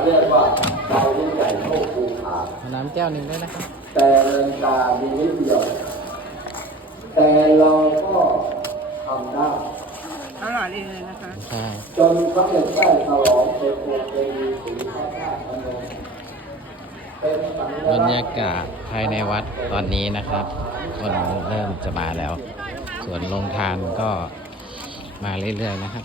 เรียกว่าเตาลู้นไก่โคกภูขาขน้ำแก้วหนึ่งได้นะครับแต่เรื่องตามีนิดเดียวแต่เราก็ทำได้อร่อยเลยนะคะ จนสำเร็จได้ตลอดเป็นป็นสีข้าวนมบรรยากาศภายในวัดตอนนี้นะครับ คนเริ่มจะมาแล้ว ส่วนลงทานก็มาเรื่อย ๆนะครับ